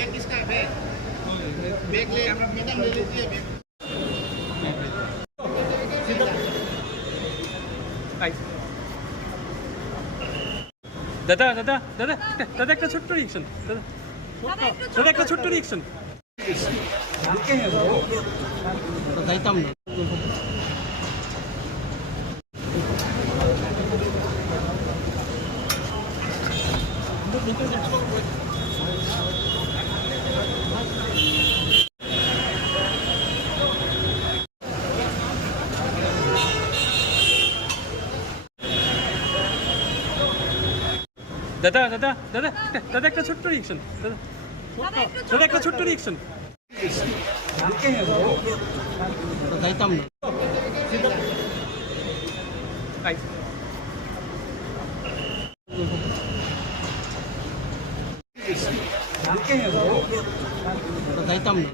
Bag किसका है? Bag ले मैडम ले लीजिए बैग। দাদা দাদা দাদা দাদা একটা ছোট্ট রিয়েকশন দাদা দাদা একটা ছোট্ট রিয়েকশন যাইতাম না দাদা দাদা দাদা দাদা একটা ছোট্ট রিয়েকশন দাদা দাদা একটা ছোট্ট রিয়েকশন যাইতাম না যাইতাম না